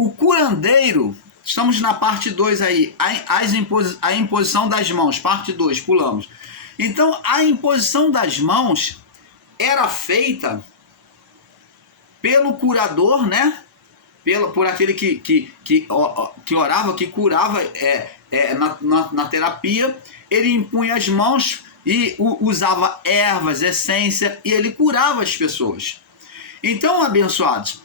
O curandeiro, estamos na parte 2 aí, a imposição das mãos, parte 2, pulamos. Então, a imposição das mãos era feita pelo curador, né? Por aquele que orava, que curava na terapia. Ele impunha as mãos e usava ervas, essência, e ele curava as pessoas. Então, abençoados,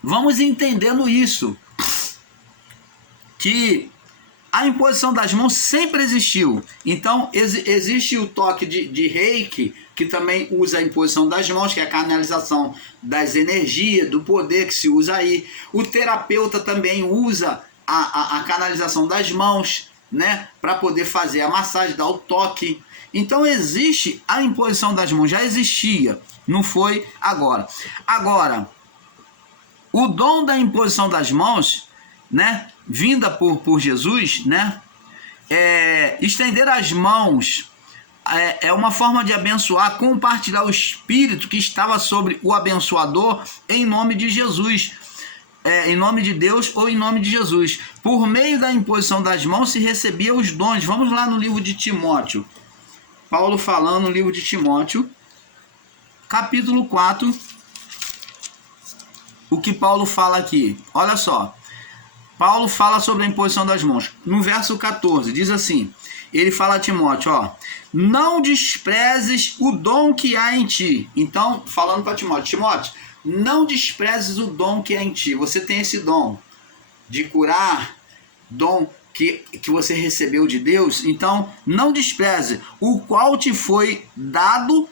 vamos entendendo isso, que a imposição das mãos sempre existiu. Então, existe o toque de reiki, que também usa a imposição das mãos, que é a canalização das energias, do poder que se usa aí. O terapeuta também usa a canalização das mãos, né, para poder fazer a massagem, dar o toque. Então, existe a imposição das mãos, já existia, não foi agora. Agora, o dom da imposição das mãos, né, vinda por Jesus, né, estender as mãos é uma forma de abençoar, compartilhar o Espírito que estava sobre o abençoador em nome de Jesus, em nome de Deus ou em nome de Jesus. Por meio da imposição das mãos se recebia os dons. Vamos lá no livro de Timóteo. Paulo falando no livro de Timóteo, capítulo 4, o que Paulo fala aqui. Olha só. Paulo fala sobre a imposição das mãos. No verso 14, diz assim, ele fala a Timóteo, ó, não desprezes o dom que há em ti. Então, falando para Timóteo, Timóteo, não desprezes o dom que há em ti. Você tem esse dom de curar, dom que você recebeu de Deus, então não despreze, o qual te foi dado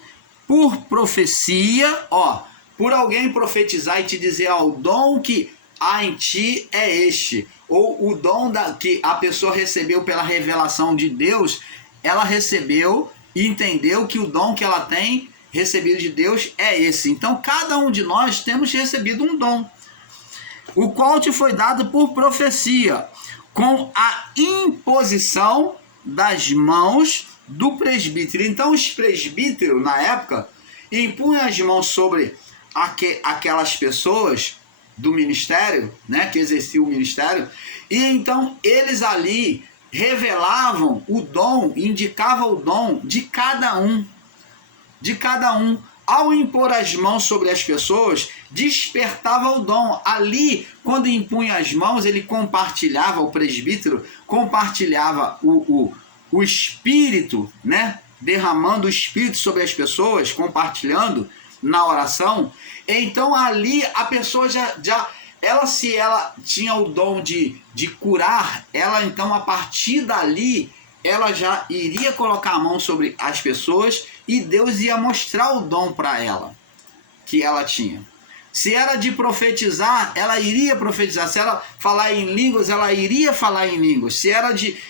por profecia, ó, por alguém profetizar e te dizer, ó, o dom que há em ti é este, ou o dom que a pessoa recebeu pela revelação de Deus, ela recebeu e entendeu que o dom que ela tem recebido de Deus é esse. Então cada um de nós temos recebido um dom, o qual te foi dado por profecia, com a imposição das mãos do presbítero. Então os presbíteros na época impunham as mãos sobre aquelas pessoas do ministério, né, que exercia o ministério, e então eles ali revelavam o dom, indicavam o dom de cada um. Ao impor as mãos sobre as pessoas, despertava o dom. Ali, quando impunha as mãos, ele compartilhava, o presbítero compartilhava o Espírito, né, derramando o Espírito sobre as pessoas, compartilhando na oração. Então ali a pessoa se ela tinha o dom de curar, ela então a partir dali ela já iria colocar a mão sobre as pessoas e Deus ia mostrar o dom para ela que ela tinha. Se era de profetizar, ela iria profetizar. Se ela falar em línguas, ela iria falar em línguas. Se era de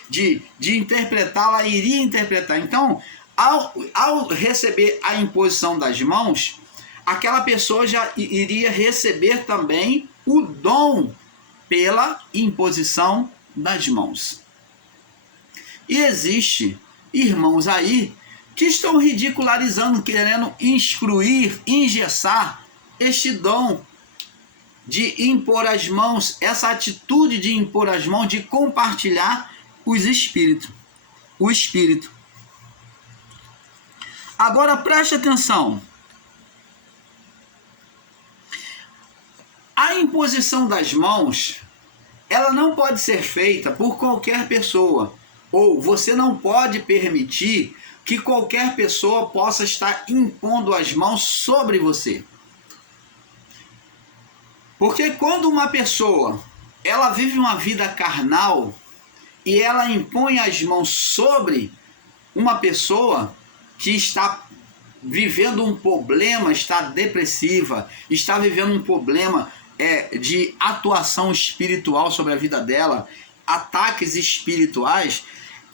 interpretar, ela iria interpretar. Então, ao receber a imposição das mãos, aquela pessoa já iria receber também o dom pela imposição das mãos. E existe irmãos aí que estão ridicularizando, querendo instruir, engessar este dom de impor as mãos, essa atitude de impor as mãos, de compartilhar o Espírito. Agora preste atenção. A imposição das mãos, ela não pode ser feita por qualquer pessoa. Ou você não pode permitir que qualquer pessoa possa estar impondo as mãos sobre você. Porque quando uma pessoa, ela vive uma vida carnal e ela impõe as mãos sobre uma pessoa que está vivendo um problema, está depressiva, está vivendo um problema de atuação espiritual sobre a vida dela, ataques espirituais,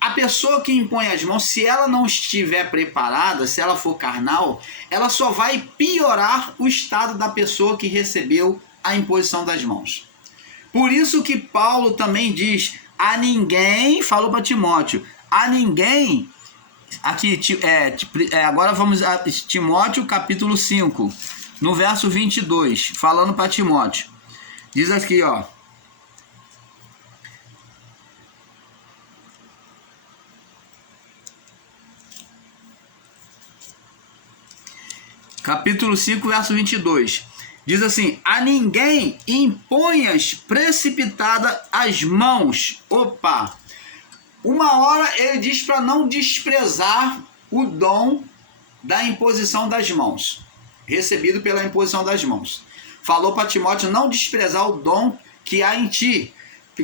a pessoa que impõe as mãos, se ela não estiver preparada, se ela for carnal, ela só vai piorar o estado da pessoa que recebeu a imposição das mãos. Por isso que Paulo também diz, a ninguém, falou para Timóteo, a ninguém, aqui, agora vamos a Timóteo capítulo 5, no verso 22, falando para Timóteo, diz aqui, ó, capítulo 5, verso 22. Diz assim: a ninguém imponhas precipitada as mãos. Opa! Uma hora ele diz para não desprezar o dom da imposição das mãos, recebido pela imposição das mãos. Falou para Timóteo não desprezar o dom que há em ti,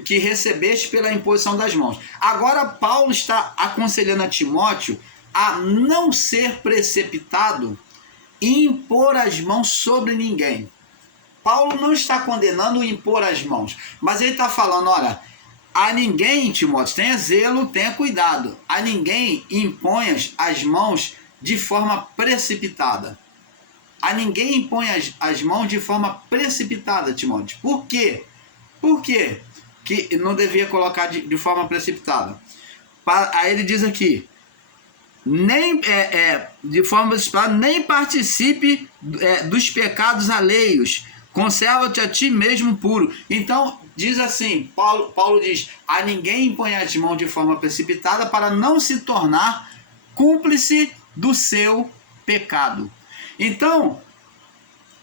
que recebeste pela imposição das mãos. Agora Paulo está aconselhando a Timóteo a não ser precipitado e impor as mãos sobre ninguém. Paulo não está condenando o impor as mãos, mas ele está falando, olha, a ninguém, Timóteo, tenha zelo, tenha cuidado, a ninguém imponhas as mãos de forma precipitada. A ninguém impõe as mãos de forma precipitada, Timóteo. Por quê? Por quê que não devia colocar de forma precipitada? Aí ele diz aqui, nem de forma precipitada, nem participe dos pecados alheios, conserva-te a ti mesmo puro. Então, diz assim, Paulo diz, a ninguém impõe as mãos de forma precipitada para não se tornar cúmplice do seu pecado. Então,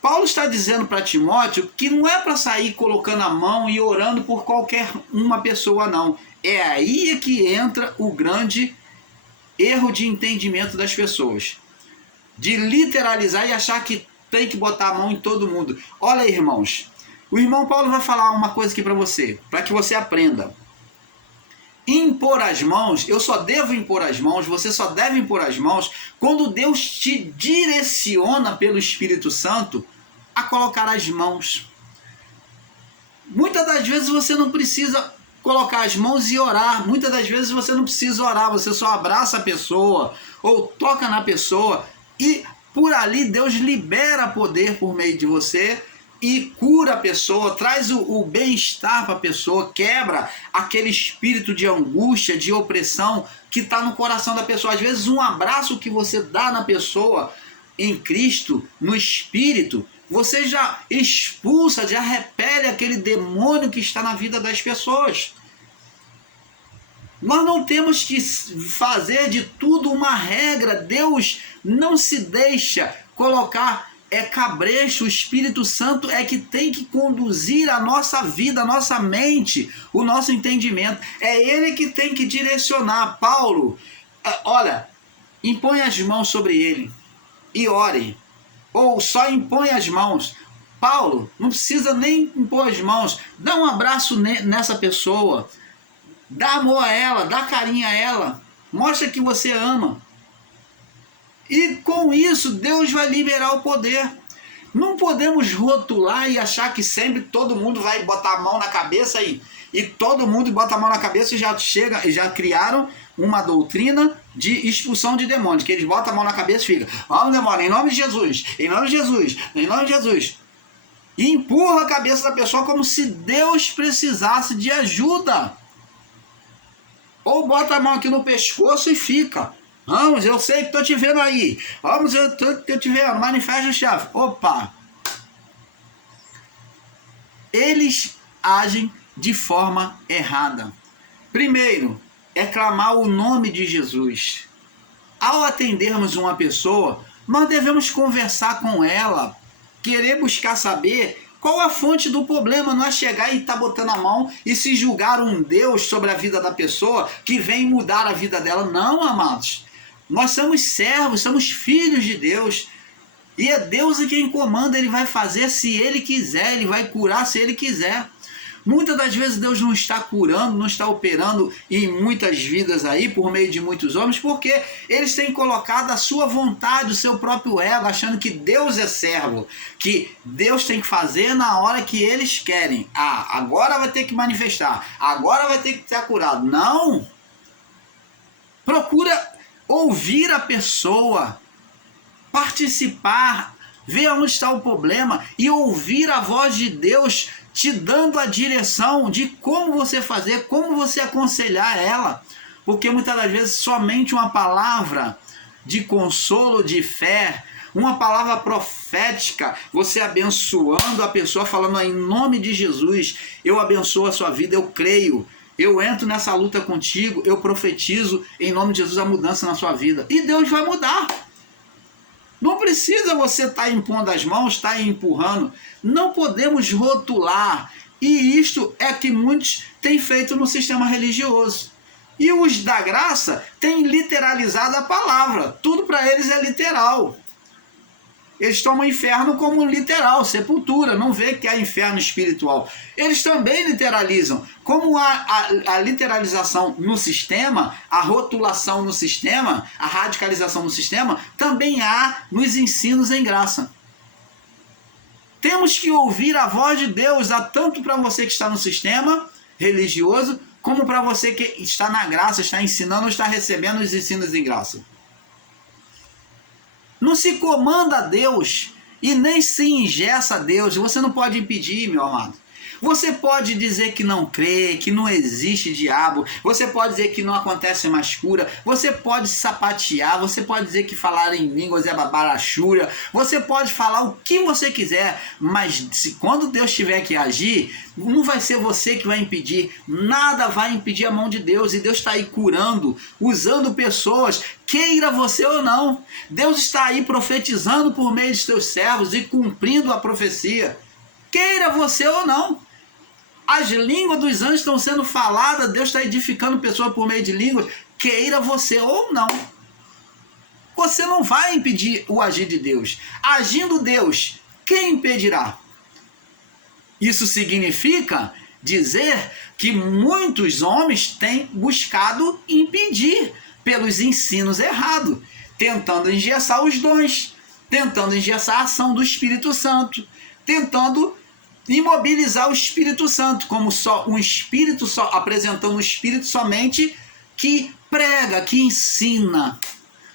Paulo está dizendo para Timóteo que não é para sair colocando a mão e orando por qualquer uma pessoa, não. É aí que entra o grande erro de entendimento das pessoas. De literalizar e achar que tem que botar a mão em todo mundo. Olha aí, irmãos. O irmão Paulo vai falar uma coisa aqui para você, para que você aprenda. Impor as mãos, eu só devo impor as mãos, você só deve impor as mãos quando Deus te direciona pelo Espírito Santo a colocar as mãos. Muitas das vezes você não precisa colocar as mãos e orar. Muitas das vezes você não precisa orar, você só abraça a pessoa ou toca na pessoa e por ali Deus libera poder por meio de você e cura a pessoa, traz o bem-estar para a pessoa, quebra aquele espírito de angústia, de opressão que está no coração da pessoa. Às vezes um abraço que você dá na pessoa em Cristo, no Espírito, você já expulsa, já repele aquele demônio que está na vida das pessoas. Nós não temos que fazer de tudo uma regra. Deus não se deixa colocar cabresto. O Espírito Santo é que tem que conduzir a nossa vida, a nossa mente, o nosso entendimento. É Ele que tem que direcionar. Paulo, olha, impõe as mãos sobre ele e ore. Ou só impõe as mãos. Paulo, não precisa nem impor as mãos. Dá um abraço nessa pessoa. Dá amor a ela, dá carinho a ela. Mostra que você ama. E com isso, Deus vai liberar o poder. Não podemos rotular e achar que sempre todo mundo vai botar a mão na cabeça e todo mundo bota a mão na cabeça e já criaram uma doutrina de expulsão de demônios, que eles botam a mão na cabeça e ficam, vamos demônio, em nome de Jesus, em nome de Jesus, em nome de Jesus. E empurra a cabeça da pessoa como se Deus precisasse de ajuda. Ou bota a mão aqui no pescoço e fica. Vamos, eu sei que estou te vendo aí. Vamos, eu estou te vendo. Manifesta o chefe. Opa! Eles agem de forma errada. Primeiro, é clamar o nome de Jesus. Ao atendermos uma pessoa, nós devemos conversar com ela, querer buscar saber qual a fonte do problema. Não é chegar e estar botando a mão e se julgar um Deus sobre a vida da pessoa que vem mudar a vida dela. Não, amados. Nós somos servos, somos filhos de Deus. E é Deus quem comanda. Ele vai fazer se Ele quiser, Ele vai curar se Ele quiser. Muitas das vezes Deus não está curando, não está operando em muitas vidas aí, por meio de muitos homens, porque eles têm colocado a sua vontade, o seu próprio ego, achando que Deus é servo, que Deus tem que fazer na hora que eles querem. Ah, agora vai ter que manifestar, agora vai ter que ser curado. Não! Procura ouvir a pessoa, participar, ver onde está o problema e ouvir a voz de Deus te dando a direção de como você fazer, como você aconselhar ela. Porque muitas das vezes somente uma palavra de consolo, de fé, uma palavra profética, você abençoando a pessoa, falando em nome de Jesus, eu abençoo a sua vida, eu creio, eu entro nessa luta contigo, eu profetizo em nome de Jesus a mudança na sua vida. E Deus vai mudar. Não precisa você estar impondo as mãos, estar empurrando. Não podemos rotular. E isto é que muitos têm feito no sistema religioso. E os da graça têm literalizado a palavra. Tudo para eles é literal. Eles tomam inferno como literal, sepultura, não vê que há inferno espiritual. Eles também literalizam. Como a literalização no sistema, a rotulação no sistema, a radicalização no sistema, também há nos ensinos em graça. Temos que ouvir a voz de Deus, tanto para você que está no sistema religioso, como para você que está na graça, está ensinando, está recebendo os ensinos em graça. Não se comanda a Deus e nem se engessa a Deus. Você não pode impedir, meu amado. Você pode dizer que não crê, que não existe diabo. Você pode dizer que não acontece mais cura. Você pode sapatear. Você pode dizer que falar em línguas é babarachura. Você pode falar o que você quiser. Mas quando Deus tiver que agir, não vai ser você que vai impedir. Nada vai impedir a mão de Deus. E Deus está aí curando, usando pessoas, queira você ou não. Deus está aí profetizando por meio de seus servos e cumprindo a profecia. Queira você ou não. As línguas dos anjos estão sendo faladas, Deus está edificando pessoas por meio de línguas, queira você ou não. Você não vai impedir o agir de Deus. Agindo Deus, quem impedirá? Isso significa dizer que muitos homens têm buscado impedir pelos ensinos errados, tentando engessar os dons, tentando engessar a ação do Espírito Santo, tentando imobilizar o Espírito Santo, como só um Espírito, só apresentando um Espírito somente que prega, que ensina,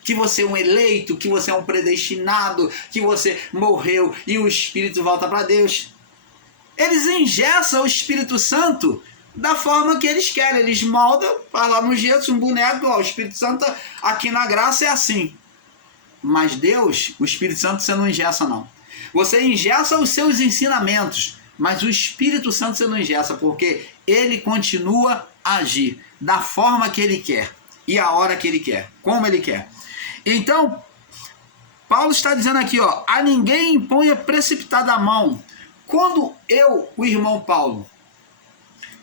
que você é um eleito, que você é um predestinado, que você morreu e o Espírito volta para Deus. Eles engessam o Espírito Santo da forma que eles querem. Eles moldam, lá no gesso, um boneco, ó, o Espírito Santo aqui na graça é assim. Mas Deus, o Espírito Santo, você não engessa não. Você engessa os seus ensinamentos, mas o Espírito Santo você não engessa, porque ele continua a agir da forma que ele quer e a hora que ele quer, como ele quer. Então, Paulo está dizendo aqui, ó, a ninguém imponha precipitada a mão. Quando o irmão Paulo,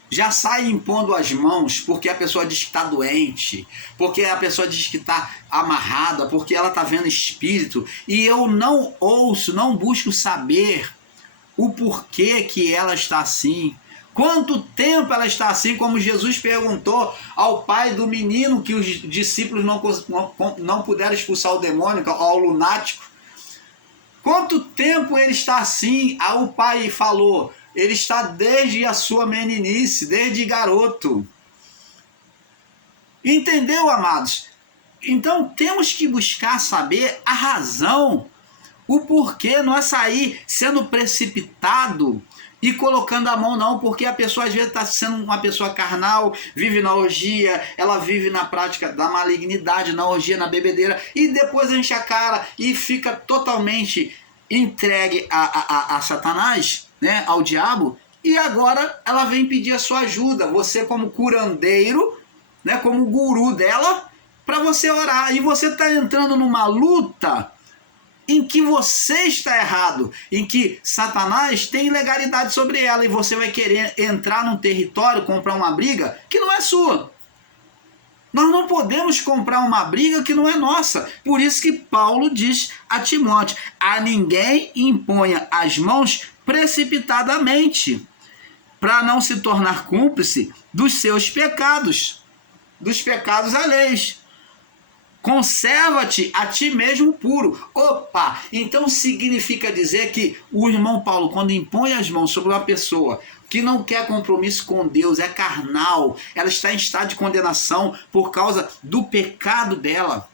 já sai impondo as mãos porque a pessoa diz que está doente, porque a pessoa diz que está amarrada, porque ela está vendo espírito, e eu não ouço, não busco saber o porquê que ela está assim, quanto tempo ela está assim, como Jesus perguntou ao pai do menino que os discípulos não puderam expulsar o demônio, ao lunático. Quanto tempo ele está assim? Aí o pai falou, ele está desde a sua meninice, desde garoto. Entendeu, amados? Então temos que buscar saber a razão, o porquê, não é sair sendo precipitado e colocando a mão não, porque a pessoa às vezes está sendo uma pessoa carnal, vive na orgia, ela vive na prática da malignidade, na orgia, na bebedeira, e depois enche a cara e fica totalmente entregue a Satanás, né, ao diabo, e agora ela vem pedir a sua ajuda, você como curandeiro, né, como guru dela, para você orar, e você está entrando numa luta em que você está errado, em que Satanás tem legalidade sobre ela, e você vai querer entrar num território, comprar uma briga que não é sua. Nós não podemos comprar uma briga que não é nossa. Por isso que Paulo diz a Timóteo, a ninguém imponha as mãos precipitadamente, para não se tornar cúmplice dos seus pecados, dos pecados alheios. Conserva-te a ti mesmo puro. Opa! Então significa dizer que o irmão Paulo, quando impõe as mãos sobre uma pessoa que não quer compromisso com Deus, é carnal, ela está em estado de condenação por causa do pecado dela.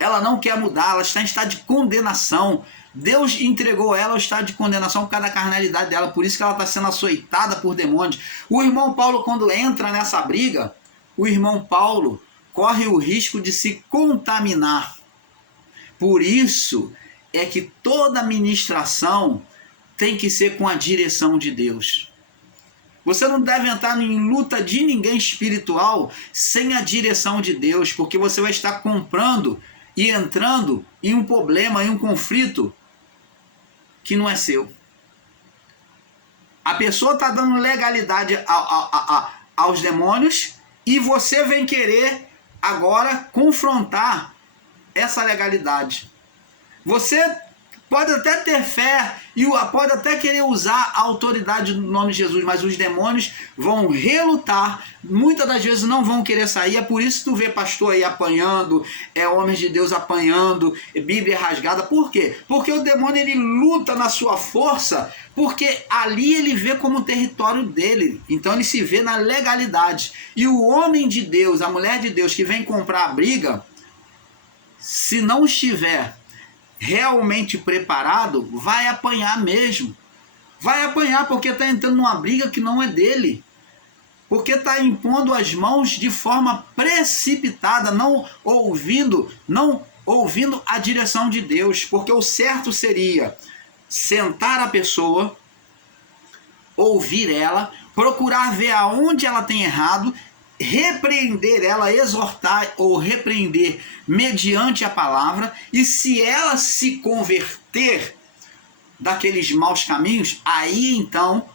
Ela não quer mudar, ela está em estado de condenação. Deus entregou ela ao estado de condenação por causa da carnalidade dela, por isso que ela está sendo açoitada por demônios. O irmão Paulo, quando entra nessa briga, o irmão Paulo corre o risco de se contaminar. Por isso é que toda ministração tem que ser com a direção de Deus. Você não deve entrar em luta de ninguém espiritual sem a direção de Deus, porque você vai estar comprando e entrando em um problema, em um conflito que não é seu. A pessoa está dando legalidade aos demônios e você vem querer agora confrontar essa legalidade. Você pode até ter fé e pode até querer usar a autoridade do nome de Jesus, mas os demônios vão relutar, muitas das vezes não vão querer sair. É por isso que tu vê pastor aí apanhando, homens de Deus apanhando, Bíblia rasgada. Por quê? Porque o demônio ele luta na sua força, porque ali ele vê como território dele, então ele se vê na legalidade. E o homem de Deus, a mulher de Deus que vem comprar a briga, se não estiver realmente preparado, vai apanhar mesmo. Vai apanhar porque está entrando numa briga que não é dele. Porque está impondo as mãos de forma precipitada, não ouvindo a direção de Deus. Porque o certo seria sentar a pessoa, ouvir ela, procurar ver aonde ela tem errado, repreender ela, exortar ou repreender mediante a palavra, e se ela se converter daqueles maus caminhos, aí então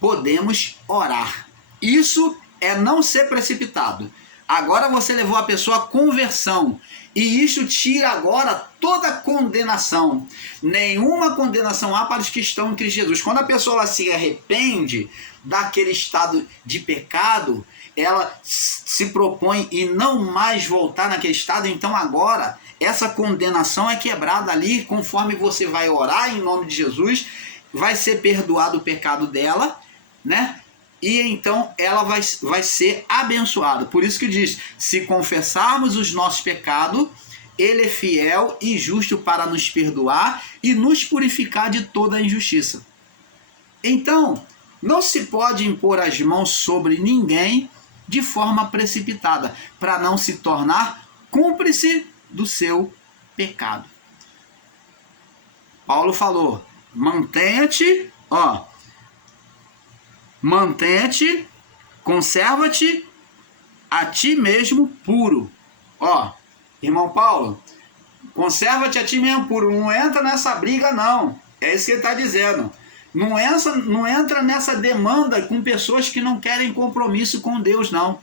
podemos orar. Isso é não ser precipitado. Agora você levou a pessoa à conversão, e isso tira agora toda condenação. Nenhuma condenação há para os que estão em Cristo Jesus. Quando a pessoa se arrepende daquele estado de pecado, ela se propõe em não mais voltar naquele estado, então agora essa condenação é quebrada ali, conforme você vai orar em nome de Jesus, vai ser perdoado o pecado dela, né? E então ela vai ser abençoada. Por isso que diz, se confessarmos os nossos pecados, ele é fiel e justo para nos perdoar e nos purificar de toda a injustiça. Então, não se pode impor as mãos sobre ninguém de forma precipitada, para não se tornar cúmplice do seu pecado. Paulo falou, mantenha-te, conserva-te a ti mesmo puro. Irmão Paulo, conserva-te a ti mesmo puro, não entra nessa briga não, é isso que ele está dizendo. Não entra nessa demanda com pessoas que não querem compromisso com Deus, não.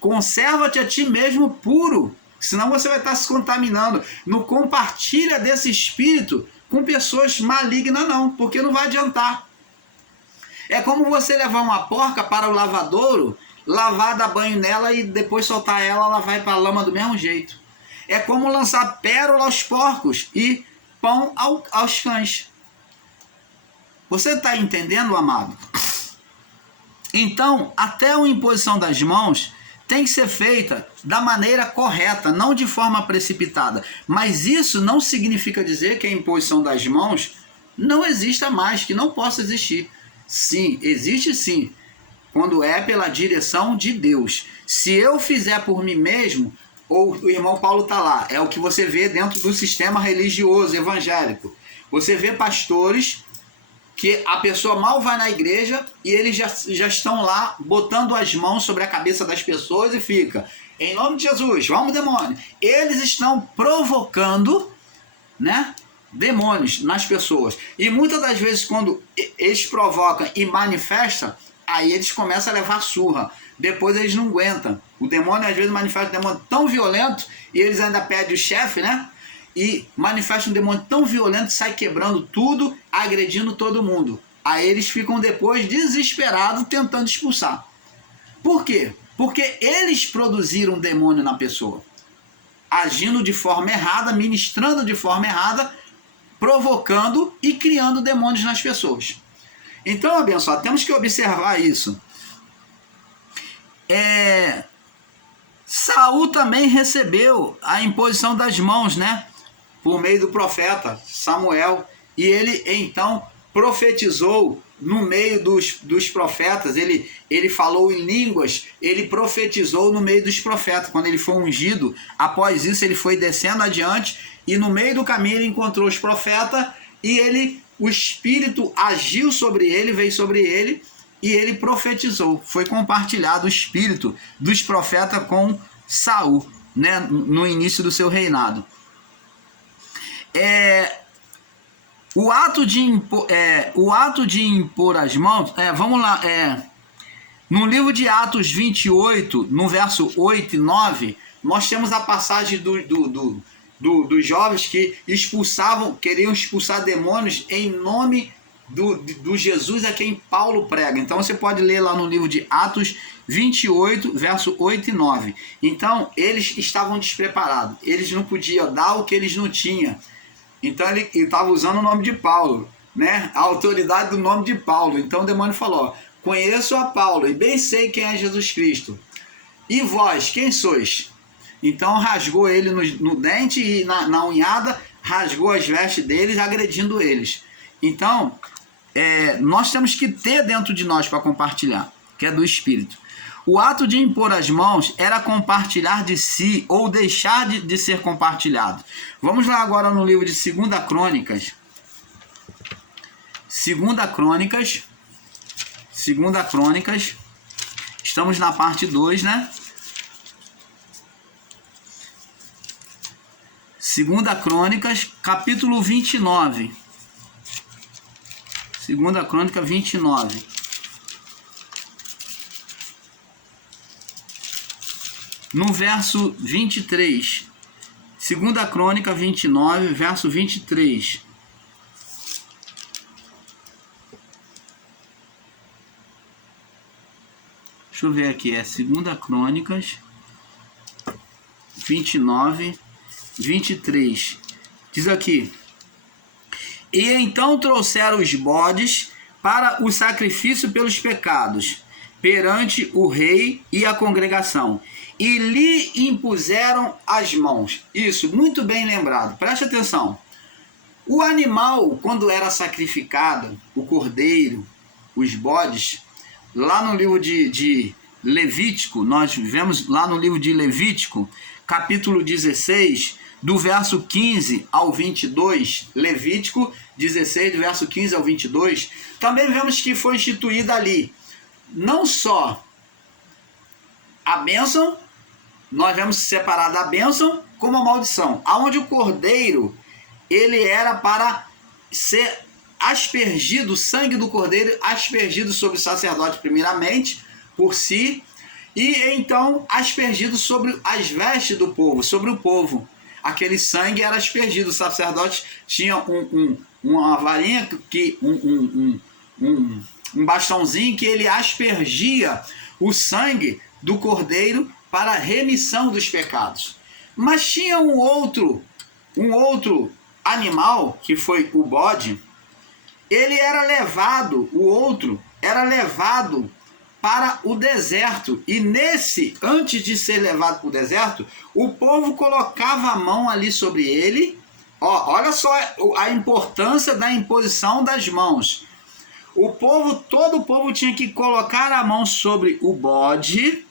Conserva-te a ti mesmo puro, senão você vai estar se contaminando. Não compartilha desse espírito com pessoas malignas, não, porque não vai adiantar. É como você levar uma porca para o lavadouro, lavar, dar banho nela e depois soltar ela, ela vai para a lama do mesmo jeito. É como lançar pérola aos porcos e pão aos cães. Você está entendendo, amado? Então, até a imposição das mãos tem que ser feita da maneira correta, não de forma precipitada. Mas isso não significa dizer que a imposição das mãos não exista mais, que não possa existir. Sim, existe sim, quando é pela direção de Deus. Se eu fizer por mim mesmo, ou o irmão Paulo está lá, é o que você vê dentro do sistema religioso, evangélico. Você vê pastores que a pessoa mal vai na igreja e eles já estão lá botando as mãos sobre a cabeça das pessoas e fica, em nome de Jesus, vamos demônio. Eles estão provocando, né, demônios nas pessoas. E muitas das vezes quando eles provocam e manifestam, aí eles começam a levar surra. Depois eles não aguentam. O demônio às vezes manifesta um demônio tão violento e eles ainda pedem o chefe, né? E manifesta um demônio tão violento, sai quebrando tudo, agredindo todo mundo. Aí eles ficam depois desesperados tentando expulsar. Por quê? Porque eles produziram um demônio na pessoa, agindo de forma errada, ministrando de forma errada, provocando e criando demônios nas pessoas. Então, abençoado, temos que observar isso. Saul também recebeu a imposição das mãos, né? Por meio do profeta Samuel, e ele então profetizou no meio dos profetas, ele falou em línguas, ele profetizou no meio dos profetas, quando ele foi ungido. Após isso ele foi descendo adiante, e no meio do caminho ele encontrou os profetas, e o Espírito agiu sobre ele, veio sobre ele, e ele profetizou. Foi compartilhado o Espírito dos profetas com Saul, né, no início do seu reinado. O ato de impor as mãos, vamos lá, no livro de Atos 28, no verso 8 e 9, nós temos a passagem dos jovens que queriam expulsar demônios em nome do Jesus a quem Paulo prega. Então você pode ler lá no livro de Atos 28, verso 8 e 9. Então eles estavam despreparados, eles não podiam dar o que eles não tinham. Então ele estava usando o nome de Paulo, né? A autoridade do nome de Paulo. Então o demônio falou: conheço a Paulo e bem sei quem é Jesus Cristo. E vós, quem sois? Então rasgou ele no dente e na unhada, rasgou as vestes deles, agredindo eles. Então, nós temos que ter dentro de nós para compartilhar, que é do Espírito. O ato de impor as mãos era compartilhar de si ou deixar de ser compartilhado. Vamos lá agora no livro de 2 Crônicas. 2 Crônicas. Estamos na parte 2, né? 2 Crônicas, capítulo 29. 2 Crônica 29. No verso 23. 2 Crônica 29, verso 23. Deixa eu ver aqui, 2 Crônicas 29, 23. Diz aqui: e então trouxeram os bodes para o sacrifício pelos pecados, perante o rei e a congregação, e lhe impuseram as mãos. Isso, muito bem lembrado. Preste atenção. O animal, quando era sacrificado, o cordeiro, os bodes, lá no livro de Levítico, nós vemos lá no livro de Levítico, capítulo 16, do verso 15 ao 22, Levítico 16, do verso 15 ao 22, também vemos que foi instituída ali, não só a bênção, nós vemos separar da bênção como a maldição, aonde o cordeiro, ele era para ser aspergido, o sangue do cordeiro aspergido sobre o sacerdote primeiramente, por si, e então aspergido sobre as vestes do povo, sobre o povo. Aquele sangue era aspergido, o sacerdote tinha uma varinha, um bastãozinho que ele aspergia o sangue do cordeiro para a remissão dos pecados. Mas tinha um outro animal, que foi o bode, ele era levado, o outro era levado para o deserto, e antes de ser levado para o deserto, o povo colocava a mão ali sobre ele. Olha só a importância da imposição das mãos. Todo o povo tinha que colocar a mão sobre o bode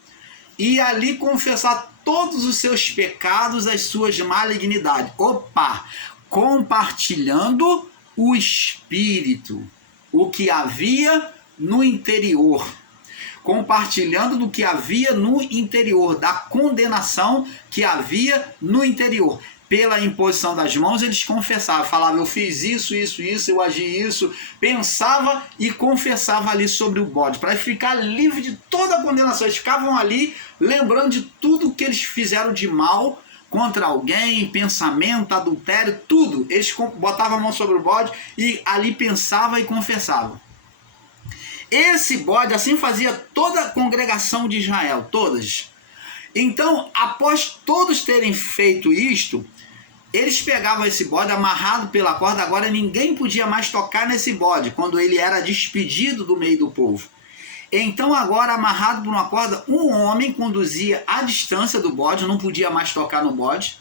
e ali confessar todos os seus pecados, as suas malignidades. Compartilhando o Espírito, o que havia no interior. Compartilhando do que havia no interior, da condenação que havia no interior. Pela imposição das mãos, eles confessavam, falavam: eu fiz isso, eu agi isso, pensava e confessava ali sobre o bode, para ficar livre de toda a condenação. Eles ficavam ali lembrando de tudo que eles fizeram de mal contra alguém, pensamento, adultério, tudo. Eles botavam a mão sobre o bode e ali pensavam e confessavam. Esse bode, assim fazia toda a congregação de Israel, todas. Então, após todos terem feito isto, eles pegavam esse bode amarrado pela corda. Agora ninguém podia mais tocar nesse bode, quando ele era despedido do meio do povo. Então agora, amarrado por uma corda, um homem conduzia à distância do bode, não podia mais tocar no bode.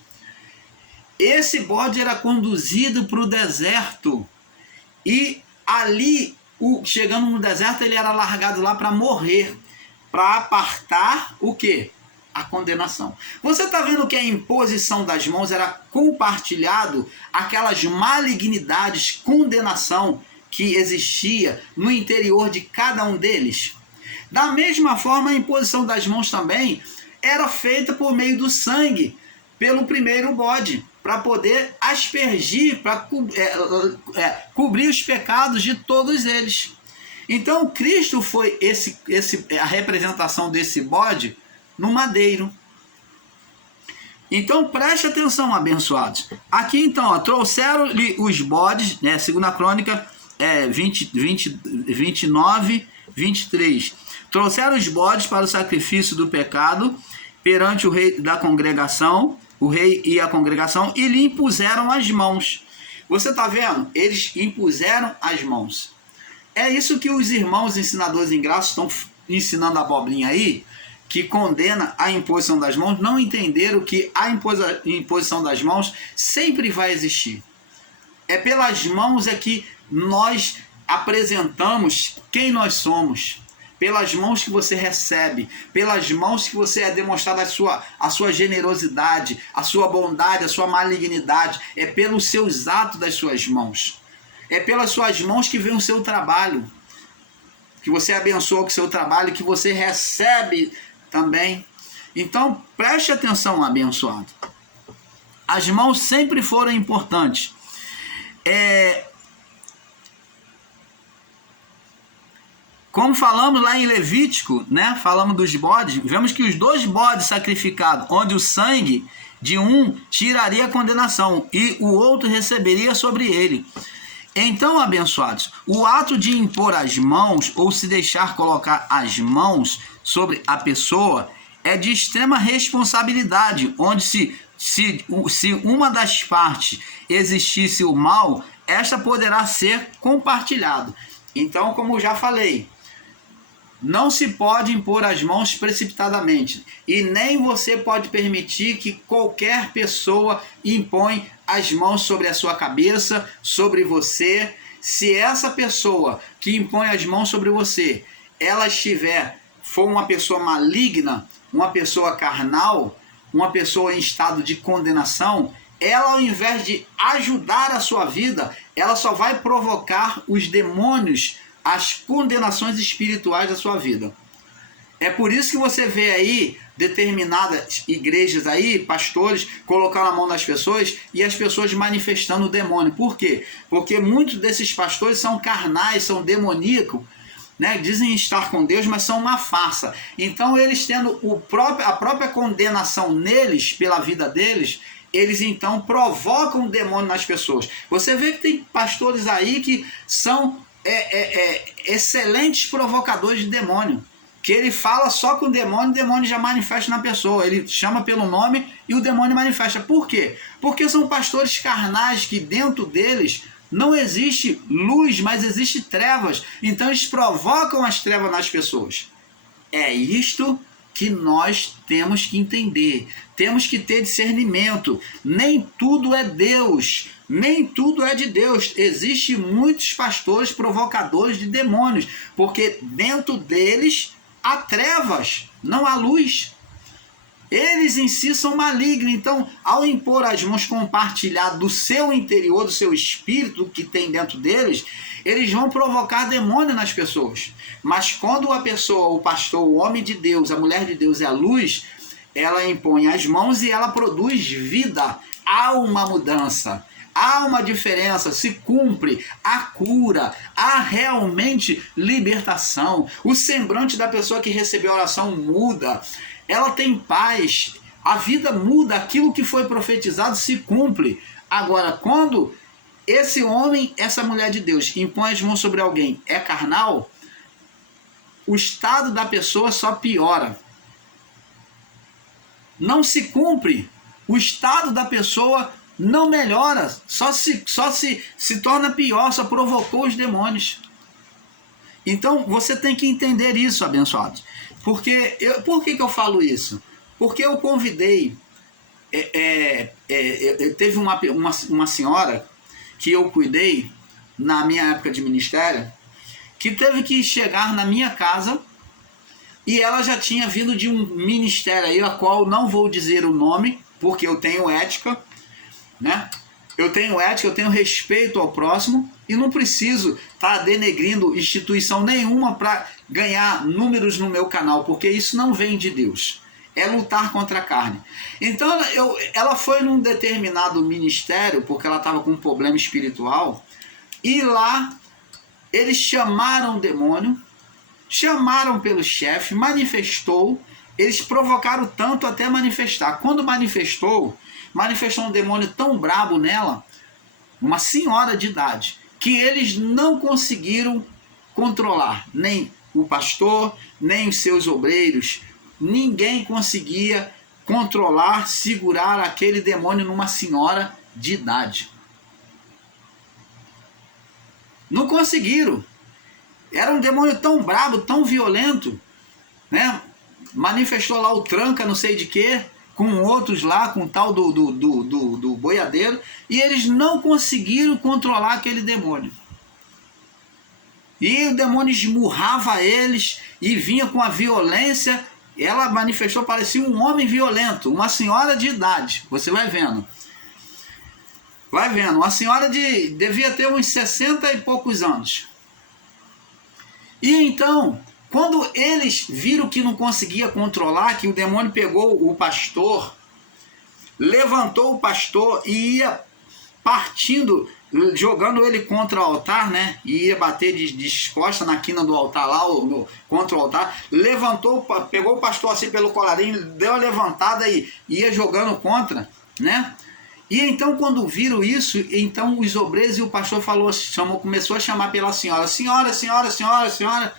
Esse bode era conduzido para o deserto, e ali, chegando no deserto, ele era largado lá para morrer, para apartar o quê? A condenação. Você está vendo que a imposição das mãos era compartilhado aquelas malignidades, condenação que existia no interior de cada um deles? Da mesma forma, a imposição das mãos também era feita por meio do sangue pelo primeiro bode, para poder aspergir, para cobrir os pecados de todos eles. Então Cristo foi a representação desse bode no madeiro. Então preste atenção, abençoados. Aqui então, ó, trouxeram-lhe os bodes, né, 2 Crônica 29, 23. Trouxeram os bodes para o sacrifício do pecado perante o rei da congregação, o rei e a congregação, e lhe impuseram as mãos. Você está vendo? Eles impuseram as mãos. É isso que os irmãos ensinadores em graça estão ensinando a abobrinha aí, que condena a imposição das mãos, não entenderam que a imposição das mãos sempre vai existir. É pelas mãos é que nós apresentamos quem nós somos. Pelas mãos que você recebe, pelas mãos que você é demonstrada a sua generosidade, a sua bondade, a sua malignidade. É pelos seus atos das suas mãos. É pelas suas mãos que vem o seu trabalho. Que você abençoa com o seu trabalho, que você recebe também. Então, preste atenção, abençoado. As mãos sempre foram importantes. Como falamos lá em Levítico, né? Falamos dos bodes, vemos que os 2 bodes sacrificados, onde o sangue de um tiraria a condenação e o outro receberia sobre ele. Então, abençoados, o ato de impor as mãos ou se deixar colocar as mãos sobre a pessoa é de extrema responsabilidade, onde se uma das partes existisse o mal, esta poderá ser compartilhado. Então, como eu já falei, não se pode impor as mãos precipitadamente e nem você pode permitir que qualquer pessoa impõe as mãos sobre a sua cabeça, sobre você. Se essa pessoa que impõe as mãos sobre você, for uma pessoa maligna, uma pessoa carnal, uma pessoa em estado de condenação, ela, ao invés de ajudar a sua vida, ela só vai provocar os demônios, as condenações espirituais da sua vida. É por isso que você vê aí determinadas igrejas aí, pastores, colocando a mão nas pessoas e as pessoas manifestando o demônio. Por quê? Porque muitos desses pastores são carnais, são demoníacos, né? Dizem estar com Deus, mas são uma farsa. Então eles tendo a própria condenação neles, pela vida deles, eles então provocam o demônio nas pessoas. Você vê que tem pastores aí que são excelentes provocadores de demônio, que ele fala só com o demônio já manifesta na pessoa, ele chama pelo nome e o demônio manifesta. Por quê? Porque são pastores carnais que dentro deles não existe luz, mas existe trevas, então eles provocam as trevas nas pessoas. É isto que nós temos que entender, temos que ter discernimento. Nem tudo é Deus, nem tudo é de Deus. Existem muitos pastores provocadores de demônios, porque dentro deles há trevas, não há luz. Eles em si são malignos. Então, ao impor as mãos, compartilhar do seu interior, do seu espírito que tem dentro deles, eles vão provocar demônio nas pessoas. Mas quando a pessoa, o pastor, o homem de Deus, a mulher de Deus é a luz, ela impõe as mãos e ela produz vida. Há uma mudança, há uma diferença, se cumpre a cura, há realmente libertação. O semblante da pessoa que recebeu a oração muda, ela tem paz, a vida muda, aquilo que foi profetizado se cumpre. Agora, quando esse homem, essa mulher de Deus impõe as mãos sobre alguém, é carnal, o estado da pessoa só piora. Não se cumpre, o estado da pessoa não melhora, só se torna pior, só provocou os demônios. Então você tem que entender isso, abençoados. Por que eu falo isso? Porque eu convidei, teve uma senhora que eu cuidei na minha época de ministério, que teve que chegar na minha casa e ela já tinha vindo de um ministério aí, a qual não vou dizer o nome, porque eu tenho ética, né? Eu tenho ética, eu tenho respeito ao próximo e não preciso estar denegrindo instituição nenhuma para ganhar números no meu canal, porque isso não vem de Deus. é lutar contra a carne. Então ela foi num determinado ministério, porque ela estava com um problema espiritual, e lá eles chamaram o demônio, chamaram pelo chefe, manifestou, eles provocaram tanto até manifestar. Quando manifestou um demônio tão brabo nela, uma senhora de idade, que eles não conseguiram controlar, nem o pastor, nem os seus obreiros, ninguém conseguia controlar, segurar aquele demônio numa senhora de idade. Não conseguiram. Era um demônio tão brabo, tão violento, né? Manifestou lá o tranca, não sei de quê, com outros lá, com o tal do boiadeiro, e eles não conseguiram controlar aquele demônio. E o demônio esmurrava eles e vinha com a violência. Ela manifestou, parecia um homem violento, uma senhora de idade. Você vai vendo. Vai vendo. Uma senhora devia ter uns 60 e poucos anos. E então, quando eles viram que não conseguia controlar, que o demônio pegou o pastor, levantou o pastor e ia partindo, jogando ele contra o altar, né? E ia bater de costas na quina do altar lá, contra o altar. Levantou, pegou o pastor assim pelo colarinho, deu a levantada e ia jogando contra, né? E então, quando viram isso, então os obreiros e o pastor começou a chamar pela senhora, senhora.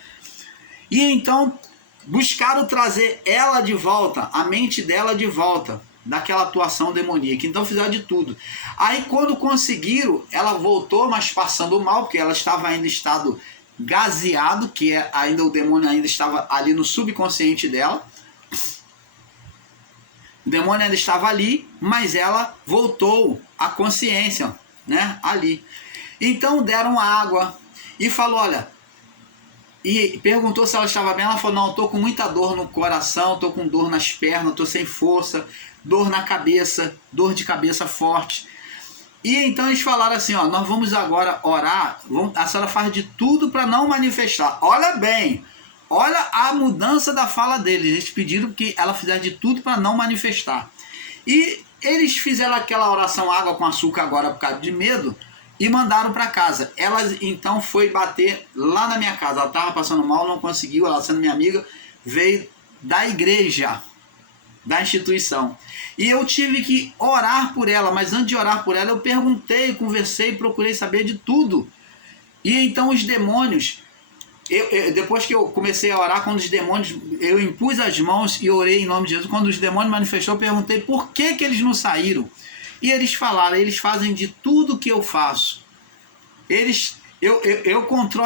E então buscaram trazer ela de volta, a mente dela de volta, daquela atuação demoníaca. Então fizeram de tudo. Aí quando conseguiram, ela voltou, mas passando mal, porque ela estava ainda em estado gaseado, que ainda o demônio ainda estava ali no subconsciente dela. O demônio ainda estava ali, mas ela voltou à consciência, né, ali. Então deram água e falou, olha, e perguntou se ela estava bem. Ela falou, não, estou com muita dor no coração, estou com dor nas pernas, estou sem força, dor na cabeça, dor de cabeça forte. E então eles falaram assim, ó, nós vamos agora orar, a senhora faz de tudo para não manifestar. Olha bem, olha a mudança da fala deles. Eles pediram que ela fizesse de tudo para não manifestar. E eles fizeram aquela oração água com açúcar agora por causa de medo e mandaram para casa. Ela então foi bater lá na minha casa. Ela estava passando mal, não conseguiu, ela sendo minha amiga, veio da igreja, da instituição. E eu tive que orar por ela, mas antes de orar por ela, eu perguntei, conversei, procurei saber de tudo. E então os demônios... depois que eu comecei a orar, quando os demônios, eu impus as mãos e orei em nome de Jesus. Quando os demônios manifestou, eu perguntei por que eles não saíram. E eles falaram, eles fazem de tudo que eu faço. Eu controlo